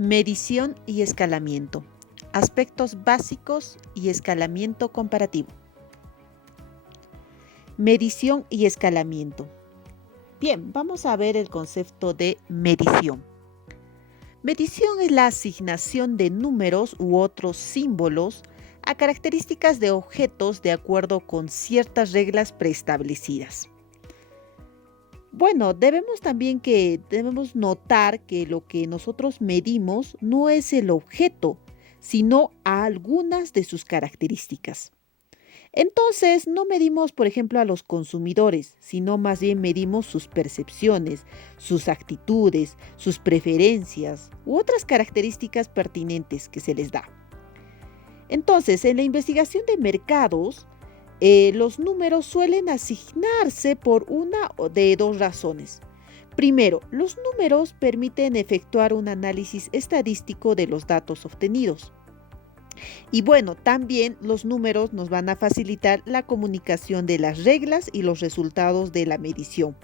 Medición y escalamiento. Aspectos básicos y escalamiento comparativo. Medición y escalamiento. Bien, vamos a ver el concepto de medición. Medición es la asignación de números u otros símbolos a características de objetos de acuerdo con ciertas reglas preestablecidas. Bueno, debemos notar que lo que nosotros medimos no es el objeto, sino a algunas de sus características. Entonces, no medimos, por ejemplo, a los consumidores, sino más bien medimos sus percepciones, sus actitudes, sus preferencias u otras características pertinentes que se les da. Entonces, en la investigación de mercados, los números suelen asignarse por una de dos razones. Primero, los números permiten efectuar un análisis estadístico de los datos obtenidos. Y bueno, también los números nos van a facilitar la comunicación de las reglas y los resultados de la medición.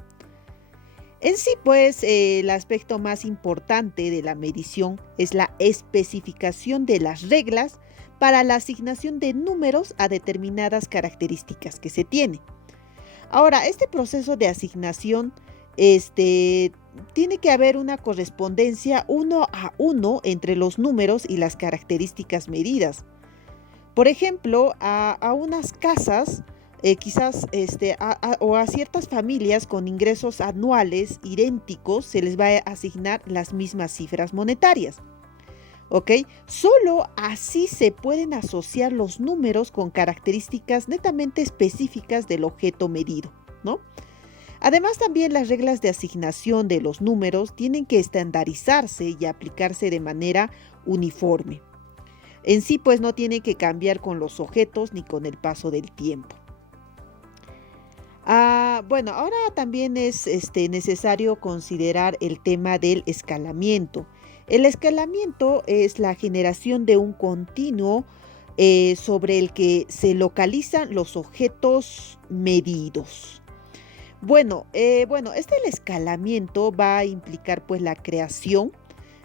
En sí, pues, el aspecto más importante de la medición es la especificación de las reglas para la asignación de números a determinadas características que se tiene. Ahora, este proceso de asignación, tiene que haber una correspondencia uno a uno entre los números y las características medidas. Por ejemplo, a unas casas, quizás o a ciertas familias con ingresos anuales idénticos se les va a asignar las mismas cifras monetarias. ¿Ok? Solo así se pueden asociar los números con características netamente específicas del objeto medido, ¿no? Además, también las reglas de asignación de los números tienen que estandarizarse y aplicarse de manera uniforme. En sí, pues no tiene que cambiar con los objetos ni con el paso del tiempo. Bueno, ahora también es necesario considerar el tema del escalamiento. El escalamiento es la generación de un continuo sobre el que se localizan los objetos medidos. El escalamiento va a implicar pues la creación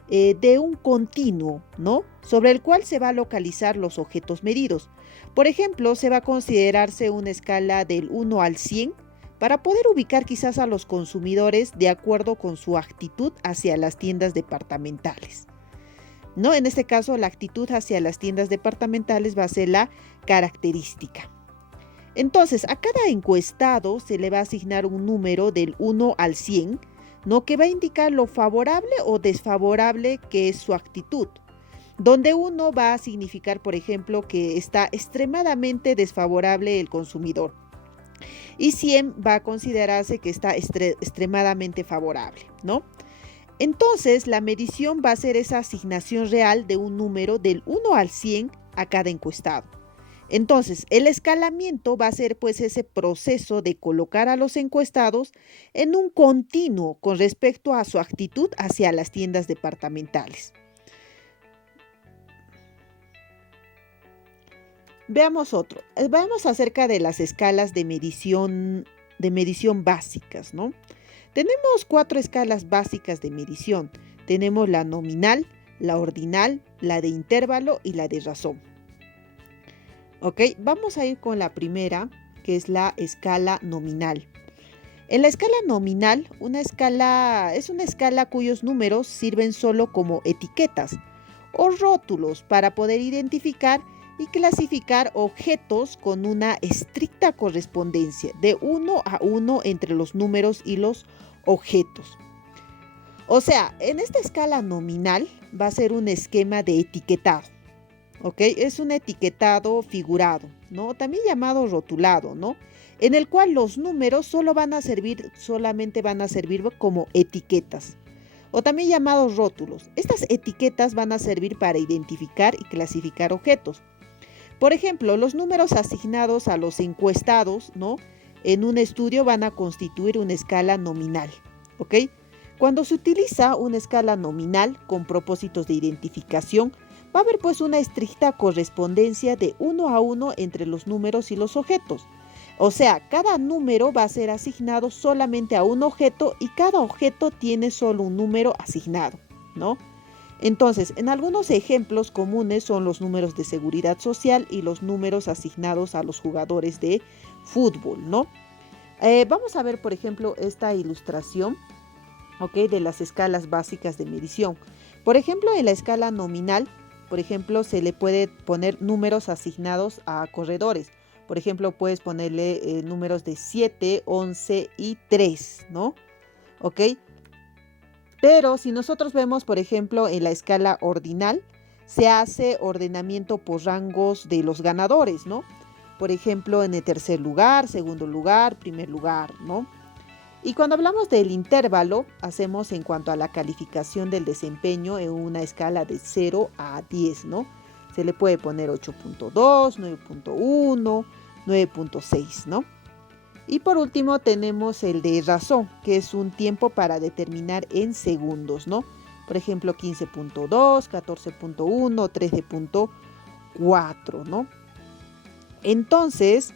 de un continuo, ¿no? Sobre el cual se va a localizar los objetos medidos. Por ejemplo, se va a considerarse una escala del 1 al 100 para poder ubicar quizás a los consumidores de acuerdo con su actitud hacia las tiendas departamentales, ¿no? En este caso, la actitud hacia las tiendas departamentales va a ser la característica. Entonces, a cada encuestado se le va a asignar un número del 1 al 100, ¿no? Que va a indicar lo favorable o desfavorable que es su actitud, donde 1 va a significar, por ejemplo, que está extremadamente desfavorable el consumidor y 100 va a considerarse que está extremadamente favorable, ¿no? Entonces, la medición va a ser esa asignación real de un número del 1 al 100 a cada encuestado. Entonces, el escalamiento va a ser pues ese proceso de colocar a los encuestados en un continuo con respecto a su actitud hacia las tiendas departamentales. Veamos otro. Veamos acerca de las escalas de medición básicas, ¿no? Tenemos 4 escalas básicas de medición. Tenemos la nominal, la ordinal, la de intervalo y la de razón. Ok, vamos a ir con la primera, que es la escala nominal. En la escala nominal, es una escala cuyos números sirven solo como etiquetas o rótulos para poder identificar y clasificar objetos con una estricta correspondencia de 1 a 1 entre los números y los objetos. O sea, en esta escala nominal va a ser un esquema de etiquetado. ¿Ok? Es un etiquetado figurado, ¿no? También llamado rotulado, ¿no? En el cual los números solamente van a servir como etiquetas, o también llamados rótulos. Estas etiquetas van a servir para identificar y clasificar objetos. Por ejemplo, los números asignados a los encuestados, ¿no? En un estudio van a constituir una escala nominal, ¿ok? Cuando se utiliza una escala nominal con propósitos de identificación, va a haber pues una estricta correspondencia de 1 a 1 entre los números y los objetos. O sea, cada número va a ser asignado solamente a un objeto y cada objeto tiene solo un número asignado, ¿no? Entonces, en algunos ejemplos comunes son los números de seguridad social y los números asignados a los jugadores de fútbol, ¿no? Vamos a ver, por ejemplo, esta ilustración, ¿ok? De las escalas básicas de medición. Por ejemplo, en la escala nominal, por ejemplo, se le puede poner números asignados a corredores. Por ejemplo, puedes ponerle números de 7, 11 y 3, ¿no? ¿Ok? Pero si nosotros vemos, por ejemplo, en la escala ordinal, se hace ordenamiento por rangos de los ganadores, ¿no? Por ejemplo, en el tercer lugar, segundo lugar, primer lugar, ¿no? Y cuando hablamos del intervalo, hacemos en cuanto a la calificación del desempeño en una escala de 0 a 10, ¿no? Se le puede poner 8.2, 9.1, 9.6, ¿no? Y por último tenemos el de razón, que es un tiempo para determinar en segundos, ¿no? Por ejemplo, 15.2, 14.1, 13.4, ¿no? Entonces,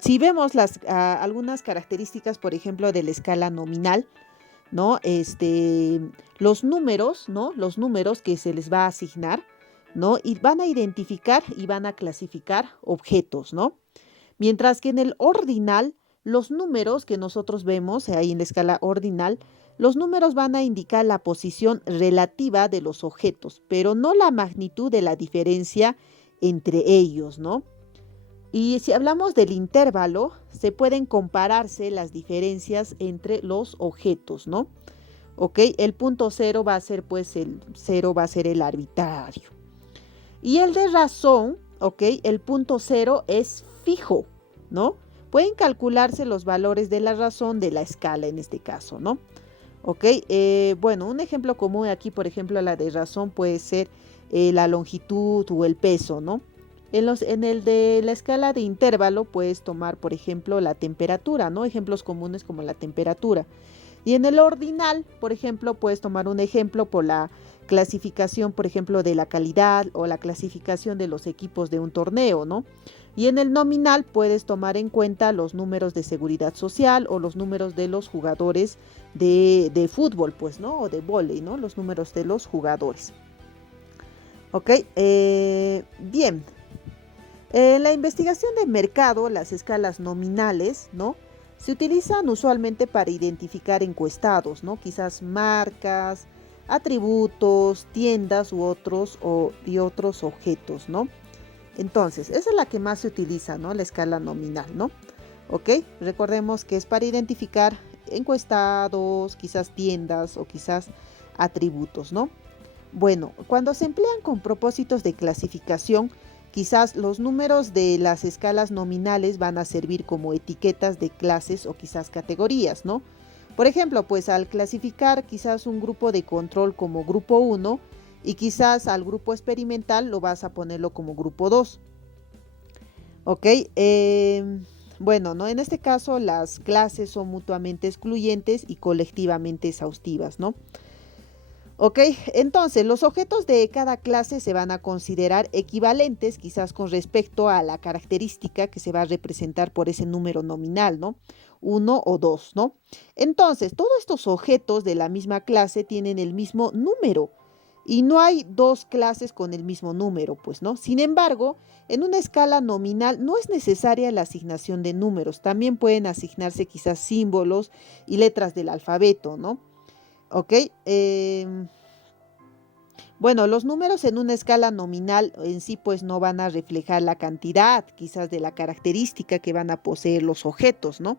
si vemos algunas características, por ejemplo, de la escala nominal, ¿no? Los números, ¿no? Los números que se les va a asignar, ¿no? Y van a identificar y van a clasificar objetos, ¿no? Mientras que en el ordinal, los números que nosotros vemos ahí en la escala ordinal, los números van a indicar la posición relativa de los objetos, pero no la magnitud de la diferencia entre ellos, ¿no? Y si hablamos del intervalo, se pueden compararse las diferencias entre los objetos, ¿no? ¿Ok? El punto cero va a ser, pues, el cero va a ser el arbitrario. Y el de razón, ¿ok? El punto cero es fijo, ¿no? Pueden calcularse los valores de la razón de la escala en este caso, ¿no? ¿Ok? Bueno, un ejemplo común aquí, por ejemplo, la de razón puede ser la longitud o el peso, ¿no? En el de la escala de intervalo puedes tomar, por ejemplo, la temperatura, ¿no? Ejemplos comunes como la temperatura. Y en el ordinal, por ejemplo, puedes tomar un ejemplo por la clasificación, por ejemplo, de la calidad o la clasificación de los equipos de un torneo, ¿no? Y en el nominal puedes tomar en cuenta los números de seguridad social o los números de los jugadores de fútbol, pues, ¿no? O de vóley, ¿no? Los números de los jugadores. Ok, bien. En la investigación de mercado, las escalas nominales, ¿no? Se utilizan usualmente para identificar encuestados, ¿no? Quizás marcas, atributos, tiendas y otros objetos, ¿no? Entonces, esa es la que más se utiliza, ¿no? La escala nominal, ¿no? ¿Ok? Recordemos que es para identificar encuestados, quizás tiendas o quizás atributos, ¿no? Bueno, cuando se emplean con propósitos de clasificación, quizás los números de las escalas nominales van a servir como etiquetas de clases o quizás categorías, ¿no? Por ejemplo, pues al clasificar quizás un grupo de control como grupo 1 y quizás al grupo experimental lo vas a ponerlo como grupo 2. ¿Ok? Bueno, ¿no? En este caso las clases son mutuamente excluyentes y colectivamente exhaustivas, ¿no? Ok, entonces los objetos de cada clase se van a considerar equivalentes quizás con respecto a la característica que se va a representar por ese número nominal, ¿no? 1 o 2, ¿no? Entonces, todos estos objetos de la misma clase tienen el mismo número y no hay dos clases con el mismo número, pues, ¿no? Sin embargo, en una escala nominal no es necesaria la asignación de números, también pueden asignarse quizás símbolos y letras del alfabeto, ¿no? ¿Ok? Bueno, los números en una escala nominal en sí pues no van a reflejar la cantidad quizás de la característica que van a poseer los objetos, ¿no?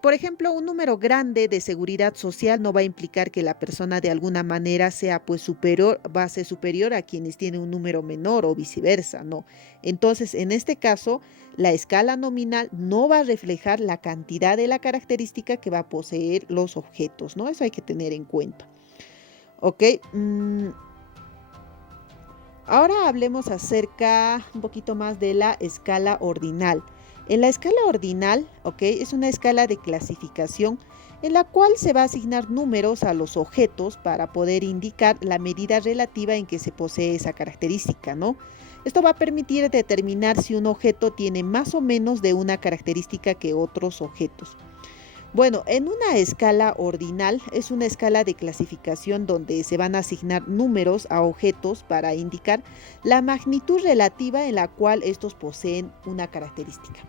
Por ejemplo, un número grande de seguridad social no va a implicar que la persona de alguna manera sea pues superior, va a ser superior a quienes tienen un número menor o viceversa, ¿no? Entonces, en este caso, la escala nominal no va a reflejar la cantidad de la característica que va a poseer los objetos, ¿no? Eso hay que tener en cuenta. Ok. Ahora hablemos acerca un poquito más de la escala ordinal. En la escala ordinal, ¿ok? Es una escala de clasificación en la cual se va a asignar números a los objetos para poder indicar la medida relativa en que se posee esa característica, ¿no? Esto va a permitir determinar si un objeto tiene más o menos de una característica que otros objetos. Bueno, en una escala ordinal es una escala de clasificación donde se van a asignar números a objetos para indicar la magnitud relativa en la cual estos poseen una característica,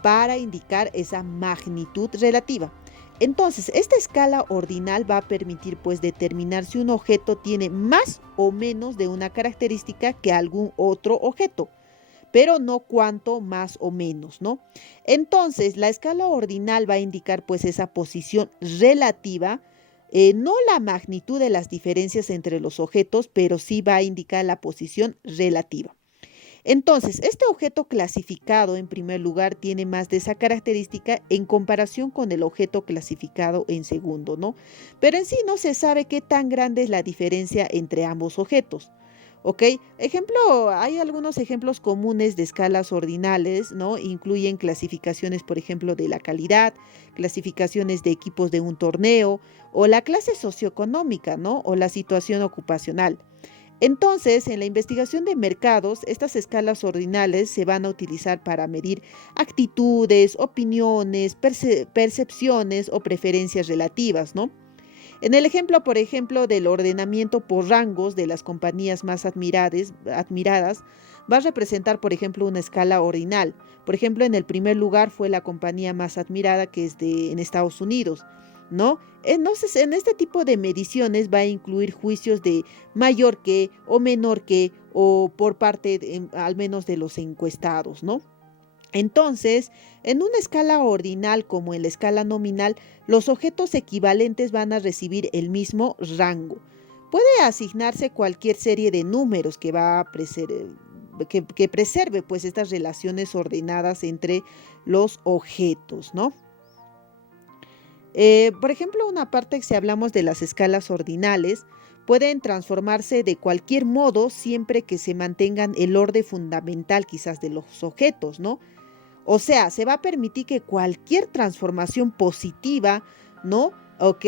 para indicar esa magnitud relativa. Entonces, esta escala ordinal va a permitir pues determinar si un objeto tiene más o menos de una característica que algún otro objeto, pero no cuánto más o menos, ¿no? Entonces, la escala ordinal va a indicar pues esa posición relativa, no la magnitud de las diferencias entre los objetos, pero sí va a indicar la posición relativa. Entonces, este objeto clasificado en primer lugar tiene más de esa característica en comparación con el objeto clasificado en segundo, ¿no? Pero en sí no se sabe qué tan grande es la diferencia entre ambos objetos. ¿Ok? Ejemplo, hay algunos ejemplos comunes de escalas ordinales, ¿no? Incluyen clasificaciones, por ejemplo, de la calidad, clasificaciones de equipos de un torneo, o la clase socioeconómica, ¿no? O la situación ocupacional. Entonces, en la investigación de mercados, estas escalas ordinales se van a utilizar para medir actitudes, opiniones, percepciones o preferencias relativas, ¿no? En el ejemplo, por ejemplo, del ordenamiento por rangos de las compañías más admiradas, va a representar, por ejemplo, una escala ordinal. Por ejemplo, en el primer lugar fue la compañía más admirada, que es en Estados Unidos, ¿no? Entonces, en este tipo de mediciones va a incluir juicios de mayor que o menor que o por parte, al menos de los encuestados, ¿no? Entonces, en una escala ordinal como en la escala nominal, los objetos equivalentes van a recibir el mismo rango. Puede asignarse cualquier serie de números que va a que preserve pues estas relaciones ordenadas entre los objetos, ¿no? Por ejemplo, una parte que si hablamos de las escalas ordinales, pueden transformarse de cualquier modo siempre que se mantengan el orden fundamental quizás de los objetos, ¿no? O sea, se va a permitir que cualquier transformación positiva, ¿no? Ok,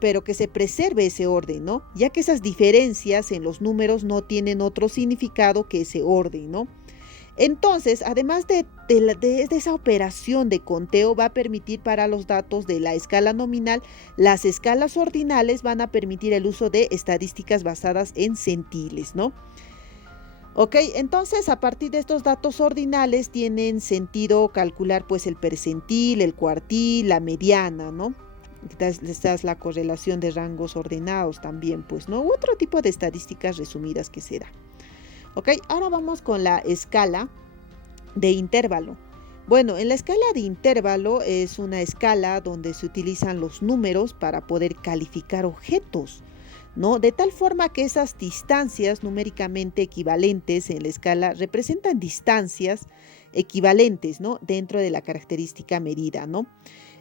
pero que se preserve ese orden, ¿no? Ya que esas diferencias en los números no tienen otro significado que ese orden, ¿no? Entonces, además de esa operación de conteo, va a permitir para los datos de la escala nominal, las escalas ordinales van a permitir el uso de estadísticas basadas en centiles, ¿no? Ok, entonces a partir de estos datos ordinales tienen sentido calcular pues el percentil, el cuartil, la mediana, ¿no? Esta es la correlación de rangos ordenados también, pues, ¿no? U otro tipo de estadísticas resumidas que se da. Ok, ahora vamos con la escala de intervalo. Bueno, en la escala de intervalo es una escala donde se utilizan los números para poder calificar objetos, ¿no? De tal forma que esas distancias numéricamente equivalentes en la escala representan distancias equivalentes, ¿no? Dentro de la característica medida, ¿no?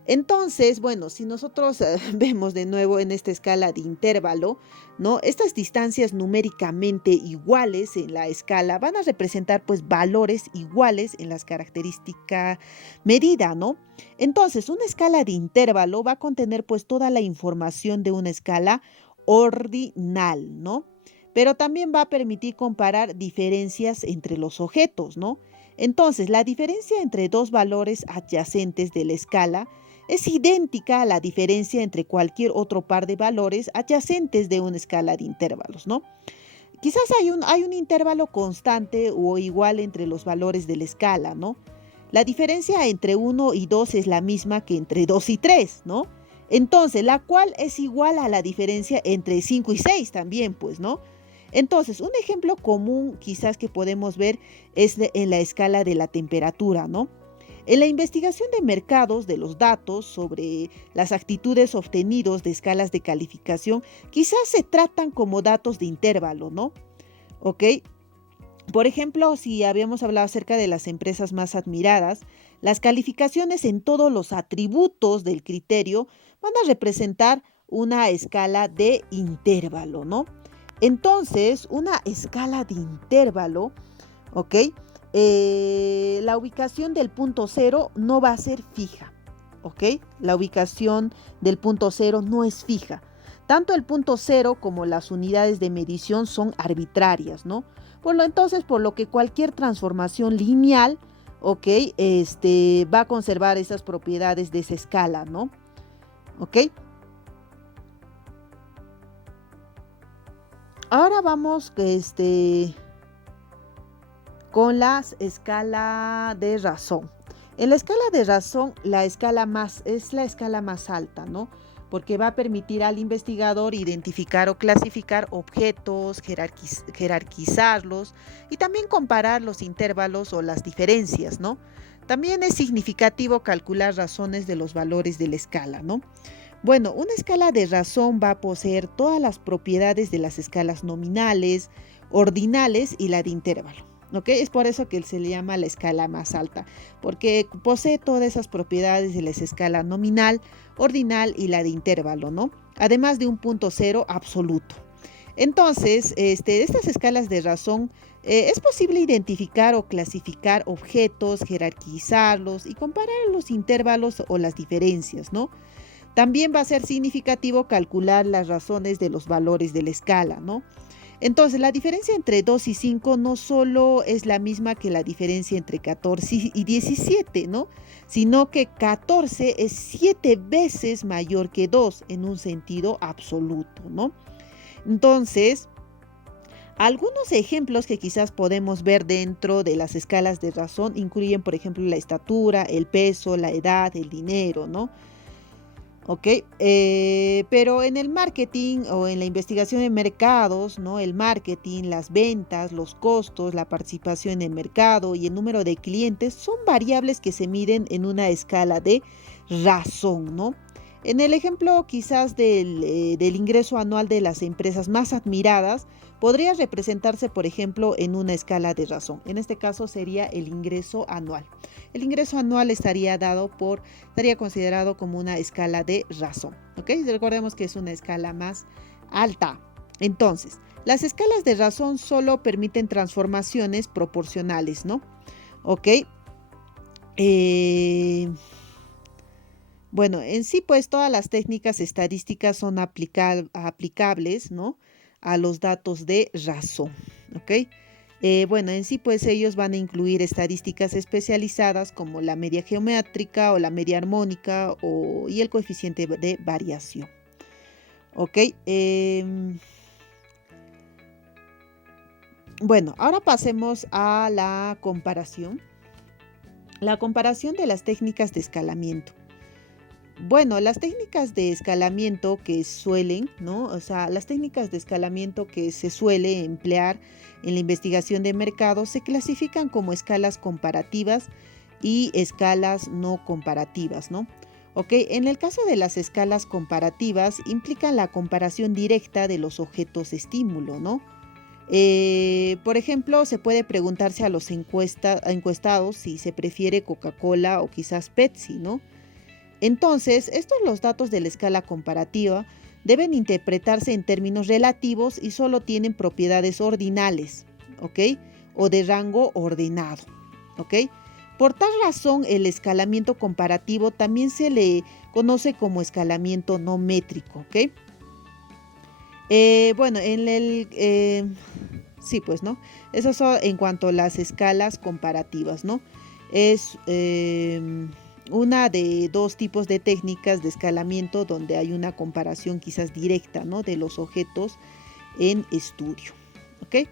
Entonces, bueno, si nosotros vemos de nuevo en esta escala de intervalo, ¿no? Estas distancias numéricamente iguales en la escala van a representar pues valores iguales en las características medida, ¿no? Entonces, una escala de intervalo va a contener pues toda la información de una escala ordinal, ¿no? Pero también va a permitir comparar diferencias entre los objetos, ¿no? Entonces, la diferencia entre dos valores adyacentes de la escala es idéntica a la diferencia entre cualquier otro par de valores adyacentes de una escala de intervalos, ¿no? Quizás hay un intervalo constante o igual entre los valores de la escala, ¿no? La diferencia entre 1 y 2 es la misma que entre 2 y 3, ¿no? Entonces, la cual es igual a la diferencia entre 5 y 6 también, pues, ¿no? Entonces, un ejemplo común quizás que podemos ver es en la escala de la temperatura, ¿no? En la investigación de mercados de los datos sobre las actitudes obtenidos de escalas de calificación, quizás se tratan como datos de intervalo, ¿no? ¿Ok? Por ejemplo, si habíamos hablado acerca de las empresas más admiradas, las calificaciones en todos los atributos del criterio van a representar una escala de intervalo, ¿no? Entonces, una escala de intervalo, ¿ok? La ubicación del punto cero no va a ser fija, ¿ok? La ubicación del punto cero no es fija. Tanto el punto cero como las unidades de medición son arbitrarias, ¿no? Por lo que cualquier transformación lineal ¿ok? Va a conservar esas propiedades de esa escala, ¿no? ¿Ok? Ahora vamos, con la escala de razón. En la escala de razón, es la escala más alta, ¿no? Porque va a permitir al investigador identificar o clasificar objetos, jerarquizarlos y también comparar los intervalos o las diferencias, ¿no? También es significativo calcular razones de los valores de la escala, ¿no? Bueno, una escala de razón va a poseer todas las propiedades de las escalas nominales, ordinales y la de intervalo. ¿Ok? Es por eso que se le llama la escala más alta, porque posee todas esas propiedades de la escala nominal, ordinal y la de intervalo, ¿no? Además de un punto cero absoluto. Entonces, estas escalas de razón es posible identificar o clasificar objetos, jerarquizarlos y comparar los intervalos o las diferencias, ¿no? También va a ser significativo calcular las razones de los valores de la escala, ¿no? Entonces, la diferencia entre 2 y 5 no solo es la misma que la diferencia entre 14 y 17, ¿no? Sino que 14 es 7 veces mayor que 2 en un sentido absoluto, ¿no? Entonces, algunos ejemplos que quizás podemos ver dentro de las escalas de razón incluyen, por ejemplo, la estatura, el peso, la edad, el dinero, ¿no? Ok, pero en el marketing o en la investigación de mercados, ¿no? El marketing, las ventas, los costos, la participación en el mercado y el número de clientes son variables que se miden en una escala de razón, ¿no? En el ejemplo quizás del ingreso anual de las empresas más admiradas, podría representarse, por ejemplo, en una escala de razón. En este caso sería el ingreso anual. El ingreso anual estaría considerado como una escala de razón. ¿Ok? Recordemos que es una escala más alta. Entonces, las escalas de razón solo permiten transformaciones proporcionales, ¿no? ¿Ok? Bueno, en sí, pues todas las técnicas estadísticas son aplicables, ¿no? A los datos de razón, ¿ok? Bueno, en sí, pues ellos van a incluir estadísticas especializadas como la media geométrica o la media armónica y el coeficiente de variación, ¿ok? Bueno, ahora pasemos a la comparación. La comparación de las técnicas de escalamiento. Bueno, las técnicas de escalamiento que suelen, ¿no? O sea, las técnicas de escalamiento que se suele emplear en la investigación de mercado se clasifican como escalas comparativas y escalas no comparativas, ¿no? Ok, en el caso de las escalas comparativas implican la comparación directa de los objetos estímulo, ¿no? Por ejemplo, se puede preguntarse a los encuestados si se prefiere Coca-Cola o quizás Pepsi, ¿no? Entonces, los datos de la escala comparativa deben interpretarse en términos relativos y solo tienen propiedades ordinales, ¿ok? O de rango ordenado, ¿ok? Por tal razón, el escalamiento comparativo también se le conoce como escalamiento no métrico, ¿ok? Bueno, sí, pues, ¿no? Eso es en cuanto a las escalas comparativas, ¿no? Es una de dos tipos de técnicas de escalamiento donde hay una comparación quizás directa, ¿no? De los objetos en estudio, ¿ok?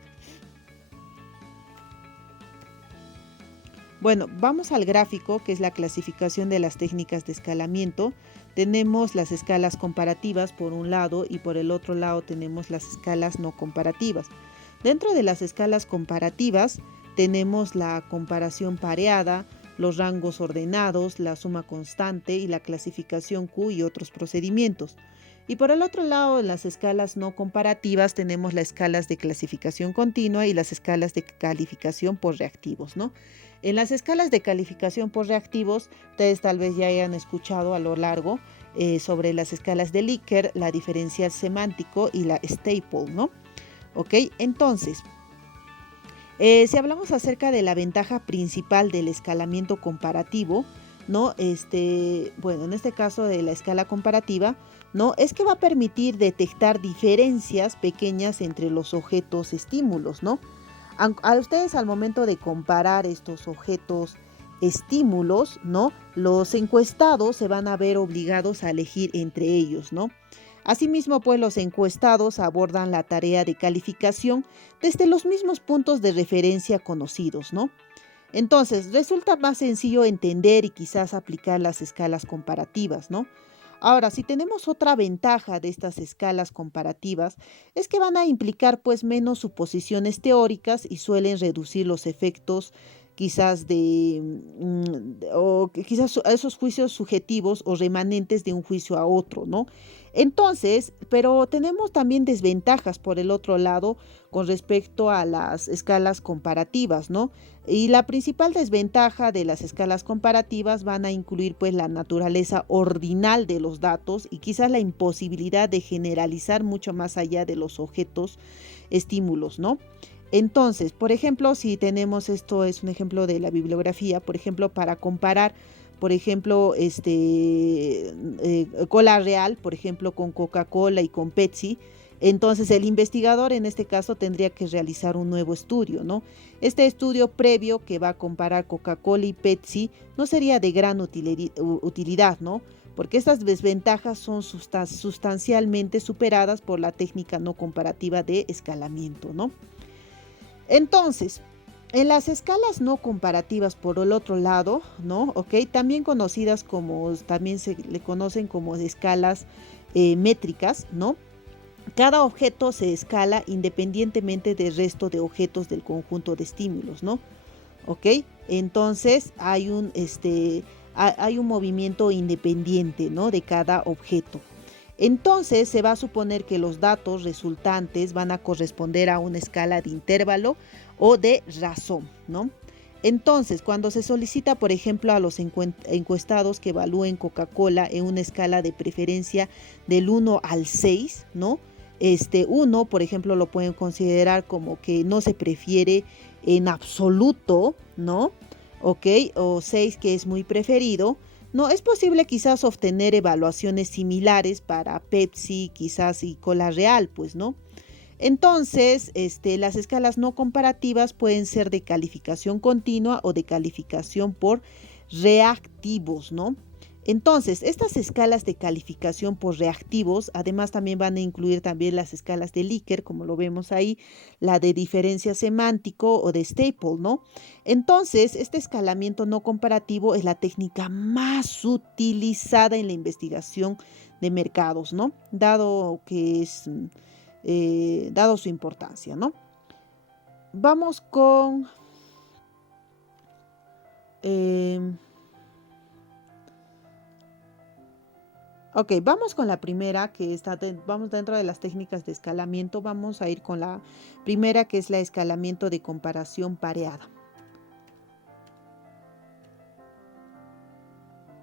Bueno, vamos al gráfico, que es la clasificación de las técnicas de escalamiento. Tenemos las escalas comparativas por un lado y por el otro lado tenemos las escalas no comparativas. Dentro de las escalas comparativas tenemos la comparación pareada, los rangos ordenados, la suma constante y la clasificación Q y otros procedimientos. Y por el otro lado, en las escalas no comparativas tenemos las escalas de clasificación continua y las escalas de calificación por reactivos, ¿no? En las escalas de calificación por reactivos, ustedes tal vez ya hayan escuchado a lo largo sobre las escalas de Likert, la diferencial semántico y la Staple, ¿no? ¿Ok? Entonces, si hablamos acerca de la ventaja principal del escalamiento comparativo, ¿no? Bueno, en este caso de la escala comparativa, ¿no? Es que va a permitir detectar diferencias pequeñas entre los objetos estímulos, ¿no? A ustedes al momento de comparar estos objetos estímulos, ¿no? Los encuestados se van a ver obligados a elegir entre ellos, ¿no? Asimismo, pues los encuestados abordan la tarea de calificación desde los mismos puntos de referencia conocidos, ¿no? Entonces, resulta más sencillo entender y quizás aplicar las escalas comparativas, ¿no? Ahora, si tenemos otra ventaja de estas escalas comparativas, es que van a implicar pues menos suposiciones teóricas y suelen reducir los efectos quizás o quizás a esos juicios subjetivos o remanentes de un juicio a otro, ¿no? Entonces, pero tenemos también desventajas por el otro lado con respecto a las escalas comparativas, ¿no? Y la principal desventaja de las escalas comparativas van a incluir pues la naturaleza ordinal de los datos y quizás la imposibilidad de generalizar mucho más allá de los objetos estímulos, ¿no? Entonces, por ejemplo, si tenemos esto es un ejemplo de la bibliografía, por ejemplo, para comparar, por ejemplo, cola real, por ejemplo, con Coca-Cola y con Pepsi, entonces el investigador en este caso tendría que realizar un nuevo estudio, ¿no? Este estudio previo que va a comparar Coca-Cola y Pepsi no sería de gran utilidad, ¿no? Porque estas desventajas son sustancialmente superadas por la técnica no comparativa de escalamiento, ¿no? Entonces, en las escalas no comparativas, por el otro lado, ¿no? Ok, también conocidas como, también se le conocen como escalas métricas, ¿no? Cada objeto se escala independientemente del resto de objetos del conjunto de estímulos, ¿no? ¿Ok? Entonces hay un movimiento independiente, ¿no? De cada objeto. Entonces se va a suponer que los datos resultantes van a corresponder a una escala de intervalo o de razón, ¿no? Entonces, cuando se solicita, por ejemplo, a los encuestados que evalúen Coca-Cola en una escala de preferencia del 1 al 6, ¿no? 1, por ejemplo, lo pueden considerar como que no se prefiere en absoluto, ¿no? ¿Ok? O 6 que es muy preferido. No, es posible quizás obtener evaluaciones similares para Pepsi, quizás y Cola Real, pues, ¿no? Entonces, las escalas no comparativas pueden ser de calificación continua o de calificación por reactivos, ¿no? Entonces, estas escalas de calificación por reactivos, además también van a incluir también las escalas de Likert, como lo vemos ahí, la de diferencia semántico o de Staple, ¿no? Entonces, este escalamiento no comparativo es la técnica más utilizada en la investigación de mercados, ¿no? Dado su importancia, ¿no? Vamos con... Eh, ok, vamos con la primera que vamos dentro de las técnicas de escalamiento, vamos a ir con la primera que es la escalamiento de comparación pareada.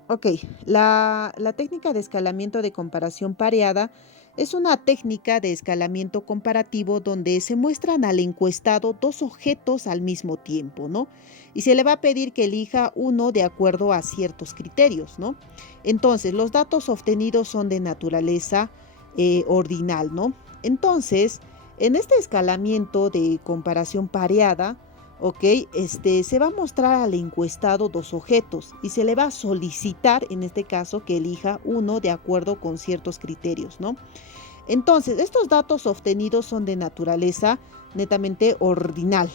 Ok, la técnica de escalamiento de comparación pareada es una técnica de escalamiento comparativo donde se muestran al encuestado dos objetos al mismo tiempo, ¿no? Y se le va a pedir que elija uno de acuerdo a ciertos criterios, ¿no? Entonces, los datos obtenidos son de naturaleza ordinal, ¿no? Entonces, en este escalamiento de comparación pareada, ¿ok? Se va a mostrar al encuestado dos objetos y se le va a solicitar, en este caso, que elija uno de acuerdo con ciertos criterios, ¿no? Entonces, estos datos obtenidos son de naturaleza netamente ordinal,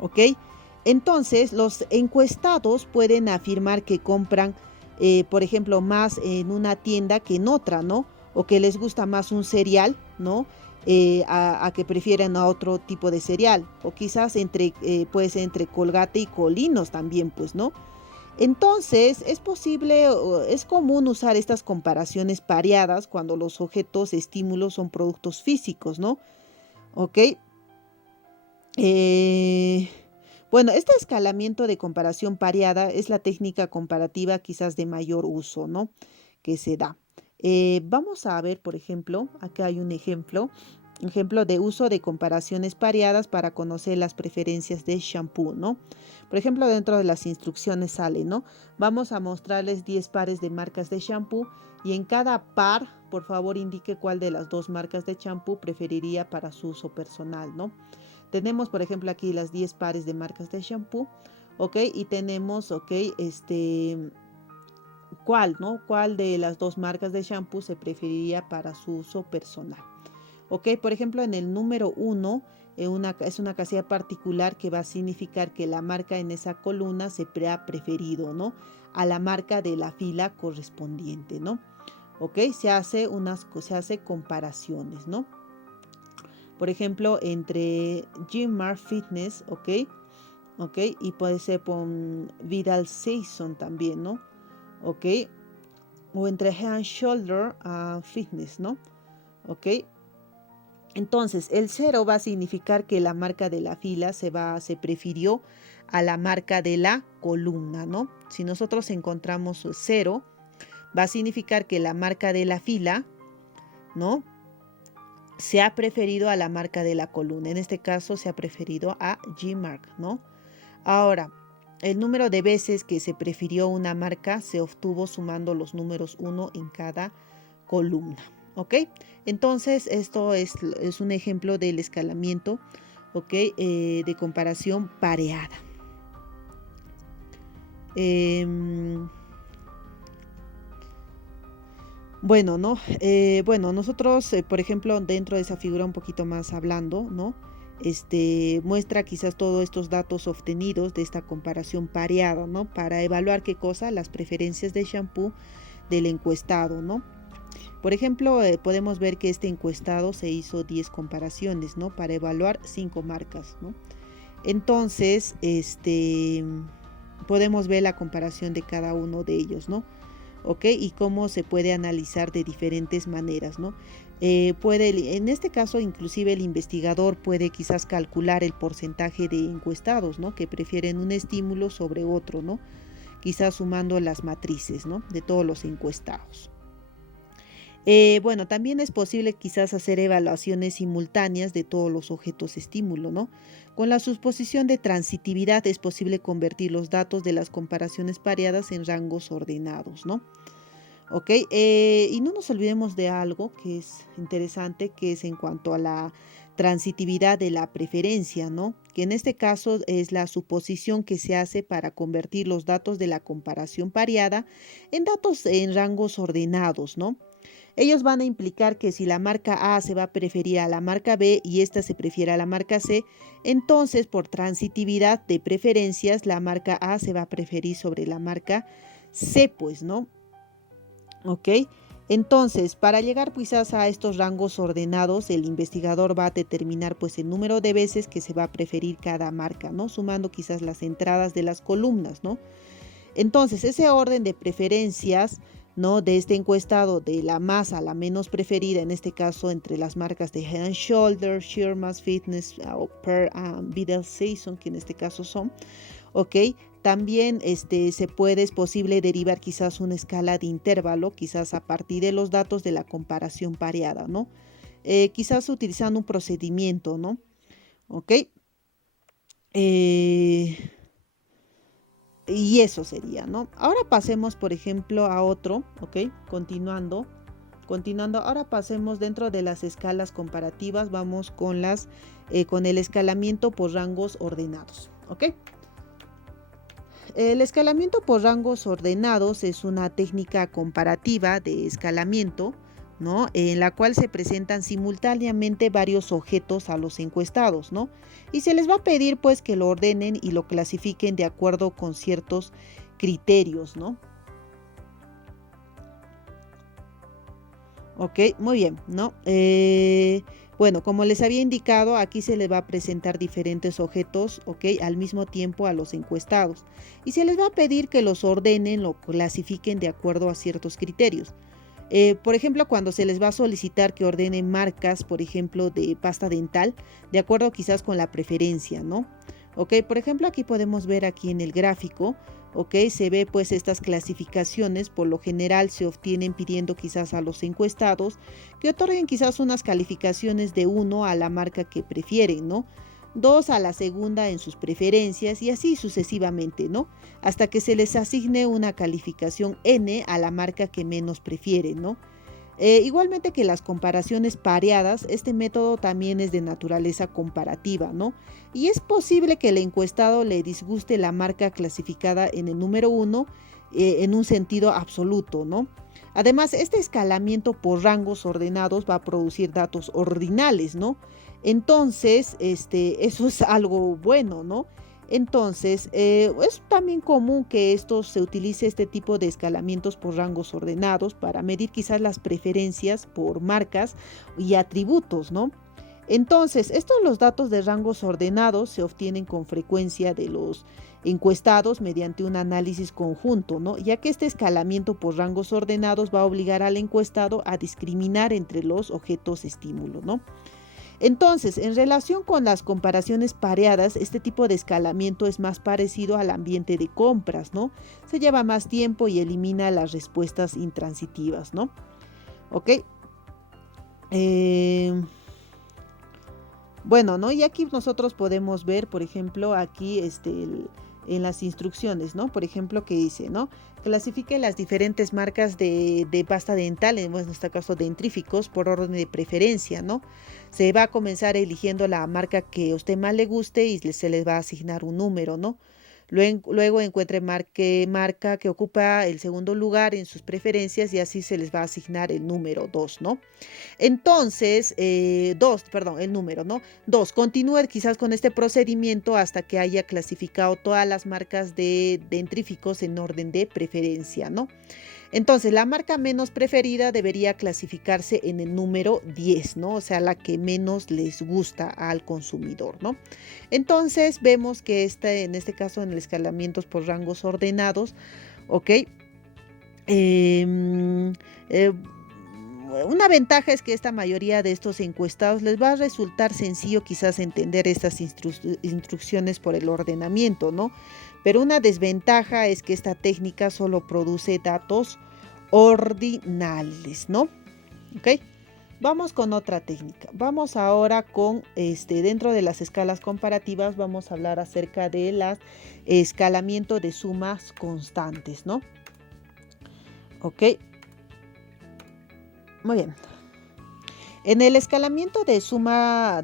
¿ok? Entonces, los encuestados pueden afirmar que compran, por ejemplo, más en una tienda que en otra, ¿no? O que les gusta más un cereal, ¿no? A que prefieren a otro tipo de cereal. O quizás puede ser entre Colgate y Colinos también, pues, ¿no? Entonces, es posible, es común usar estas comparaciones pareadas cuando los objetos estímulos son productos físicos, ¿no? ¿Ok? Eh, bueno, este escalamiento de comparación pareada es la técnica comparativa quizás de mayor uso, ¿no? Que se da. Vamos a ver, por ejemplo, acá hay un ejemplo de uso de comparaciones pareadas para conocer las preferencias de shampoo, ¿no? Por ejemplo, dentro de las instrucciones sale, ¿no? Vamos a mostrarles 10 pares de marcas de shampoo y en cada par, por favor, indique cuál de las dos marcas de shampoo preferiría para su uso personal, ¿no? Tenemos, por ejemplo, aquí las 10 pares de marcas de shampoo. ¿ok? Y tenemos, ¿ok? ¿Cuál, no? ¿Cuál de las dos marcas de shampoo se preferiría para su uso personal? ¿Ok? Por ejemplo, en el número 1 es una casilla particular que va a significar que la marca en esa columna se ha preferido, ¿no? A la marca de la fila correspondiente, ¿no? ¿Ok? Se hace comparaciones, ¿no? Por ejemplo, entre Gymmark Fitness, ¿ok? ¿Ok? Y puede ser con Vidal Sassoon también, ¿no? ¿Ok? O entre Head Shoulder Fitness, ¿no? ¿Ok? Entonces, el 0 va a significar que la marca de la fila se prefirió a la marca de la columna, ¿no? Si nosotros encontramos 0, va a significar que la marca de la fila, ¿no? Se ha preferido a la marca de la columna. En este caso, se ha preferido a Gymmark, ¿no? Ahora, el número de veces que se prefirió una marca se obtuvo sumando los números 1 en cada columna. ¿Ok? Entonces, esto es un ejemplo del escalamiento, ¿ok? De comparación pareada. Bueno, ¿no? Bueno, nosotros, por ejemplo, dentro de esa figura un poquito más hablando, ¿no? Muestra quizás todos estos datos obtenidos de esta comparación pareada, ¿no? Para evaluar qué cosa, las preferencias de shampoo del encuestado, ¿no? Por ejemplo, podemos ver que este encuestado se hizo 10 comparaciones, ¿no? Para evaluar 5 marcas, ¿no? Entonces, podemos ver la comparación de cada uno de ellos, ¿no? ¿Ok? Y cómo se puede analizar de diferentes maneras, ¿no? En este caso, inclusive el investigador puede quizás calcular el porcentaje de encuestados, ¿no? Que prefieren un estímulo sobre otro, ¿no? Quizás sumando las matrices, ¿no? De todos los encuestados. Bueno, también es posible quizás hacer evaluaciones simultáneas de todos los objetos estímulo, ¿no? Con la suposición de transitividad es posible convertir los datos de las comparaciones pareadas en rangos ordenados, ¿no? ¿Ok? Y no nos olvidemos de algo que es interesante, que es en cuanto a la transitividad de la preferencia, ¿no? Que en este caso es la suposición que se hace para convertir los datos de la comparación pareada en datos en rangos ordenados, ¿no? Ellos van a implicar que si la marca A se va a preferir a la marca B y esta se prefiere a la marca C, entonces por transitividad de preferencias la marca A se va a preferir sobre la marca C, pues, ¿no? ¿Ok? Entonces, para llegar quizás a estos rangos ordenados, el investigador va a determinar pues el número de veces que se va a preferir cada marca, ¿no? Sumando quizás las entradas de las columnas, ¿no? Entonces, ese orden de preferencias, ¿no? De este encuestado de la más a la menos preferida, en este caso entre las marcas de Head Shoulders, Sherman's Fitness o Per Vidal Sassoon, que en este caso son, ¿ok? También es posible derivar quizás una escala de intervalo, quizás a partir de los datos de la comparación pareada, ¿no? Quizás utilizando un procedimiento, ¿no? ¿Ok? Y eso sería, ¿no? Ahora pasemos, por ejemplo, a otro, ¿ok? Continuando, ahora pasemos dentro de las escalas comparativas, vamos con con el escalamiento por rangos ordenados, ¿ok? El escalamiento por rangos ordenados es una técnica comparativa de escalamiento, ¿no? En la cual se presentan simultáneamente varios objetos a los encuestados, ¿no? Y se les va a pedir pues que lo ordenen y lo clasifiquen de acuerdo con ciertos criterios, ¿no? Ok, muy bien, ¿no? Bueno, como les había indicado, aquí se les va a presentar diferentes objetos, ¿ok? Al mismo tiempo a los encuestados. Y se les va a pedir que los ordenen, lo clasifiquen de acuerdo a ciertos criterios. Por ejemplo, cuando se les va a solicitar que ordenen marcas, por ejemplo, de pasta dental, de acuerdo quizás con la preferencia, ¿no? Ok, por ejemplo, aquí podemos ver aquí en el gráfico, ok, se ve pues estas clasificaciones, por lo general se obtienen pidiendo quizás a los encuestados que otorguen quizás unas calificaciones de 1 a la marca que prefieren, ¿no? 2 a la segunda en sus preferencias y así sucesivamente, ¿no? Hasta que se les asigne una calificación N a la marca que menos prefieren, ¿no? Igualmente que las comparaciones pareadas, este método también es de naturaleza comparativa, ¿no? Y es posible que el encuestado le disguste la marca clasificada en el número 1 en un sentido absoluto, ¿no? Además, este escalamiento por rangos ordenados va a producir datos ordinales, ¿no? Entonces, eso es algo bueno, ¿no? Entonces, es también común que se utilice este tipo de escalamientos por rangos ordenados para medir quizás las preferencias por marcas y atributos, ¿no? Entonces, los datos de rangos ordenados se obtienen con frecuencia de los encuestados mediante un análisis conjunto, ¿no? Ya que este escalamiento por rangos ordenados va a obligar al encuestado a discriminar entre los objetos estímulo, ¿no? Entonces, en relación con las comparaciones pareadas, este tipo de escalamiento es más parecido al ambiente de compras, ¿no? Se lleva más tiempo y elimina las respuestas intransitivas, ¿no? ¿Ok? Bueno, ¿no? Y aquí nosotros podemos ver, por ejemplo, aquí en las instrucciones, ¿no? Por ejemplo, que dice, ¿no? Clasifique las diferentes marcas de pasta dental, en este caso dentríficos, por orden de preferencia, ¿no? Se va a comenzar eligiendo la marca que a usted más le guste y se les va a asignar un número, ¿no? Luego encuentre marca que ocupa el segundo lugar en sus preferencias y así se les va a asignar el número 2, ¿no? Entonces, el número, ¿no? 2, continúe quizás con este procedimiento hasta que haya clasificado todas las marcas de dentríficos en orden de preferencia, ¿no? Entonces, la marca menos preferida debería clasificarse en el número 10, ¿no? O sea, la que menos les gusta al consumidor, ¿no? Entonces, vemos que en este caso, en el escalamiento por rangos ordenados, ¿ok? Eh, eh, una ventaja es que esta mayoría de estos encuestados les va a resultar sencillo quizás entender estas instrucciones por el ordenamiento, ¿no? Pero una desventaja es que esta técnica solo produce datos ordinales, ¿no? ¿Ok? Vamos con otra técnica. Vamos ahora con, dentro de las escalas comparativas, vamos a hablar acerca de las escalamiento de sumas constantes, ¿no? ¿Ok? Muy bien. En el escalamiento de suma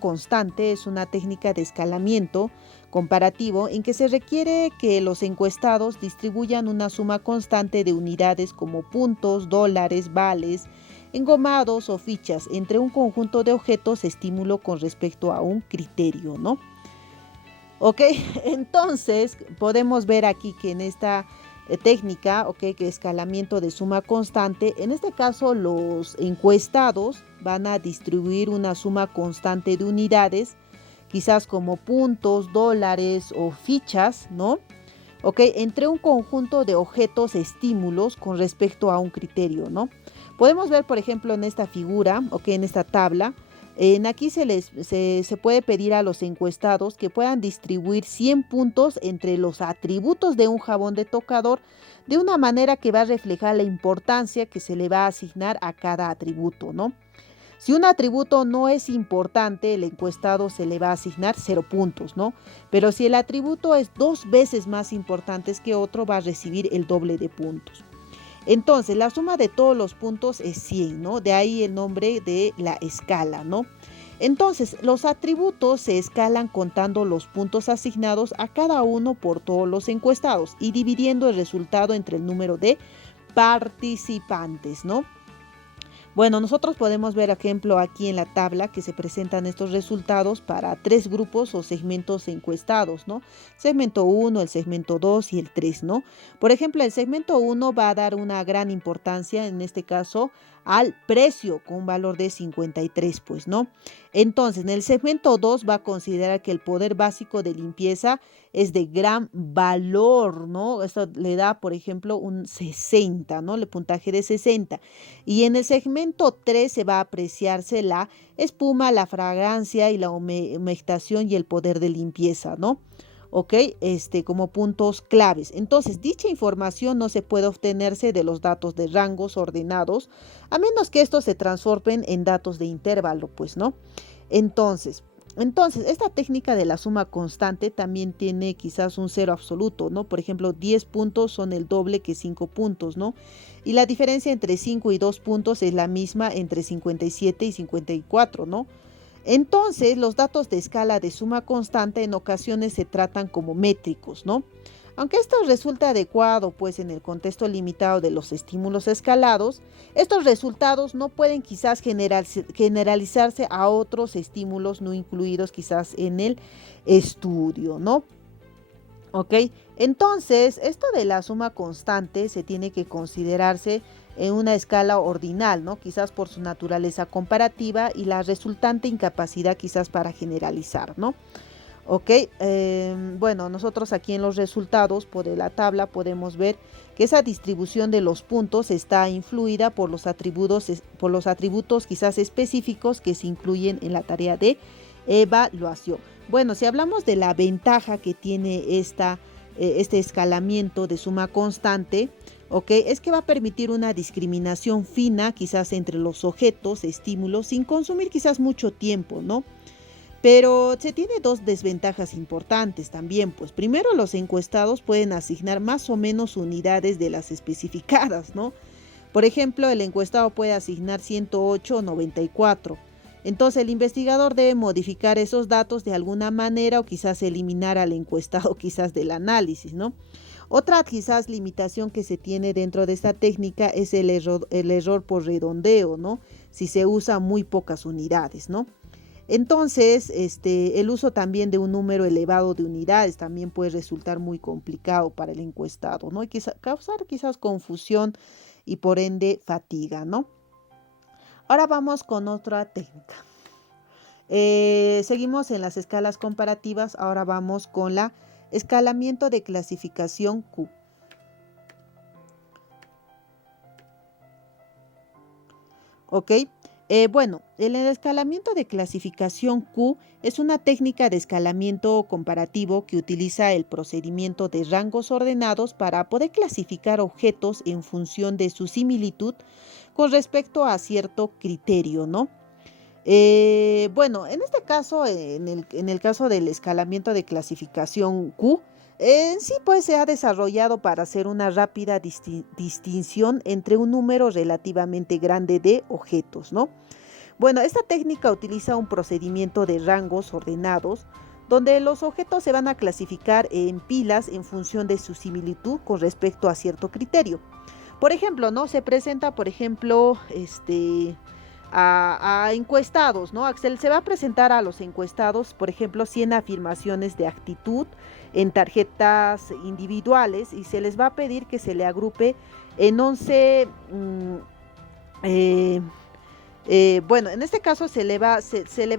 constante es una técnica de escalamiento comparativo en que se requiere que los encuestados distribuyan una suma constante de unidades como puntos, dólares, vales, engomados o fichas entre un conjunto de objetos estímulo con respecto a un criterio, ¿no? Ok, entonces podemos ver aquí que en esta técnica, ok, que escalamiento de suma constante, en este caso los encuestados van a distribuir una suma constante de unidades, quizás como puntos, dólares o fichas, ¿no? Ok, entre un conjunto de objetos estímulos con respecto a un criterio, ¿no? Podemos ver, por ejemplo, en esta figura, ok, en esta tabla, aquí se puede pedir a los encuestados que puedan distribuir 100 puntos entre los atributos de un jabón de tocador de una manera que va a reflejar la importancia que se le va a asignar a cada atributo, ¿no? Si un atributo no es importante, el encuestado se le va a asignar 0 puntos, ¿no? Pero si el atributo es 2 veces más importante que otro, va a recibir el doble de puntos. Entonces, la suma de todos los puntos es 100, ¿no? De ahí el nombre de la escala, ¿no? Entonces, los atributos se escalan contando los puntos asignados a cada uno por todos los encuestados y dividiendo el resultado entre el número de participantes, ¿no? Bueno, nosotros podemos ver, ejemplo, aquí en la tabla que se presentan estos resultados para 3 grupos o segmentos encuestados, ¿no? Segmento 1, el segmento 2 y el 3, ¿no? Por ejemplo, el segmento 1 va a dar una gran importancia, en este caso, al precio con un valor de 53, pues, ¿no? Entonces, en el segmento 2 va a considerar que el poder básico de limpieza es de gran valor, ¿no? Esto le da, por ejemplo, un 60, ¿no? El puntaje de 60. Y en el segmento 3 se va a apreciarse la espuma, la fragancia y la humectación y el poder de limpieza, ¿no? ¿Ok? Como puntos claves. Entonces, dicha información no se puede obtenerse de los datos de rangos ordenados, a menos que estos se transformen en datos de intervalo, pues, ¿no? Entonces, Entonces, esta técnica de la suma constante también tiene quizás un cero absoluto, ¿no? Por ejemplo, 10 puntos son el doble que 5 puntos, ¿no? Y la diferencia entre 5 y 2 puntos es la misma entre 57 y 54, ¿no? Entonces, los datos de escala de suma constante en ocasiones se tratan como métricos, ¿no? Aunque esto resulta adecuado, pues en el contexto limitado de los estímulos escalados, estos resultados no pueden quizás generalizarse a otros estímulos no incluidos quizás en el estudio, ¿no? ¿Ok? Entonces, esto de la suma constante se tiene que considerarse en una escala ordinal, ¿no? Quizás por su naturaleza comparativa y la resultante incapacidad quizás para generalizar, ¿no? Ok, bueno, nosotros aquí en los resultados por la tabla podemos ver que esa distribución de los puntos está influida por los atributos quizás específicos que se incluyen en la tarea de evaluación. Bueno, si hablamos de la ventaja que tiene este escalamiento de suma constante, ok, es que va a permitir una discriminación fina quizás entre los objetos, estímulos, sin consumir quizás mucho tiempo, ¿no? Pero se tiene dos desventajas importantes también, pues primero los encuestados pueden asignar más o menos unidades de las especificadas, ¿no? Por ejemplo, el encuestado puede asignar 108 o 94. Entonces el investigador debe modificar esos datos de alguna manera o quizás eliminar al encuestado quizás del análisis, ¿no? Otra quizás limitación que se tiene dentro de esta técnica es el error por redondeo, ¿no? Si se usa muy pocas unidades, ¿no? Entonces, el uso también de un número elevado de unidades también puede resultar muy complicado para el encuestado, ¿no? Y causar quizás confusión y por ende fatiga, ¿no? Ahora vamos con otra técnica. Seguimos en las escalas comparativas, ahora vamos con la escalamiento de clasificación Q. ¿Ok? Bueno, el escalamiento de clasificación Q es una técnica de escalamiento comparativo que utiliza el procedimiento de rangos ordenados para poder clasificar objetos en función de su similitud con respecto a cierto criterio, ¿no? Bueno, en este caso, en el caso del escalamiento de clasificación Q, en sí pues se ha desarrollado para hacer una rápida distinción entre un número relativamente grande de objetos, ¿no? Bueno, esta técnica utiliza un procedimiento de rangos ordenados donde los objetos se van a clasificar en pilas en función de su similitud con respecto a cierto criterio. Por ejemplo, ¿no? Se presenta, por ejemplo, a encuestados, ¿no? Se va a presentar a los encuestados, por ejemplo, 100 afirmaciones de actitud en tarjetas individuales y se les va a pedir que se le agrupe en 11, bueno, en este caso se le va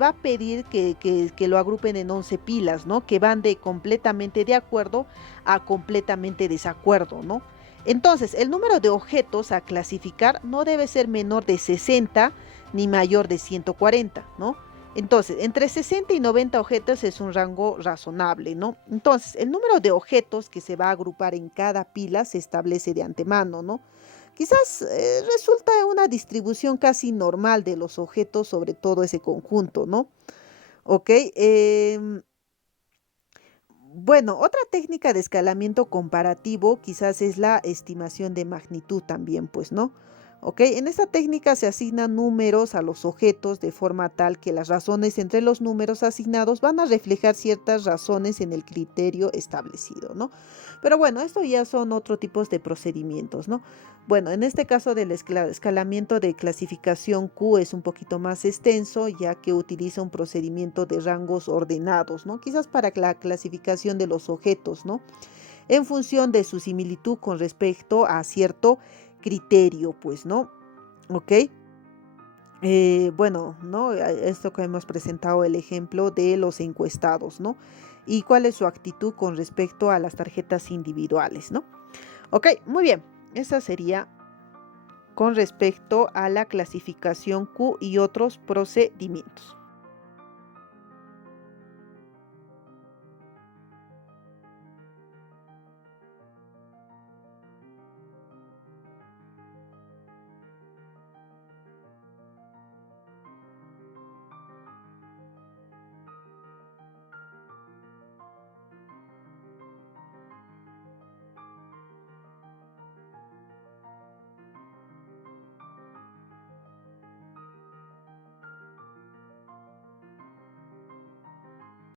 a pedir que lo agrupen en 11 pilas, ¿no? Que van de completamente de acuerdo a completamente desacuerdo, ¿no? Entonces, el número de objetos a clasificar no debe ser menor de 60 ni mayor de 140, ¿no? Entonces, entre 60 y 90 objetos es un rango razonable, ¿no? Entonces, el número de objetos que se va a agrupar en cada pila se establece de antemano, ¿no? Quizás resulta una distribución casi normal de los objetos sobre todo ese conjunto, ¿no? Ok. Bueno, otra técnica de escalamiento comparativo quizás es la estimación de magnitud también, pues, ¿no? ¿Ok? En esta técnica se asignan números a los objetos de forma tal que las razones entre los números asignados van a reflejar ciertas razones en el criterio establecido, ¿no? Pero bueno, esto ya son otro tipos de procedimientos, ¿no? Bueno, en este caso del escalamiento de clasificación Q es un poquito más extenso, ya que utiliza un procedimiento de rangos ordenados, ¿no? Quizás para la clasificación de los objetos, ¿no? En función de su similitud con respecto a cierto criterio, pues, ¿no? ¿Ok? Bueno, ¿no? Esto que hemos presentado el ejemplo de los encuestados, ¿no? Y cuál es su actitud con respecto a las tarjetas individuales, ¿no? Ok, muy bien. Esa sería con respecto a la clasificación Q y otros procedimientos.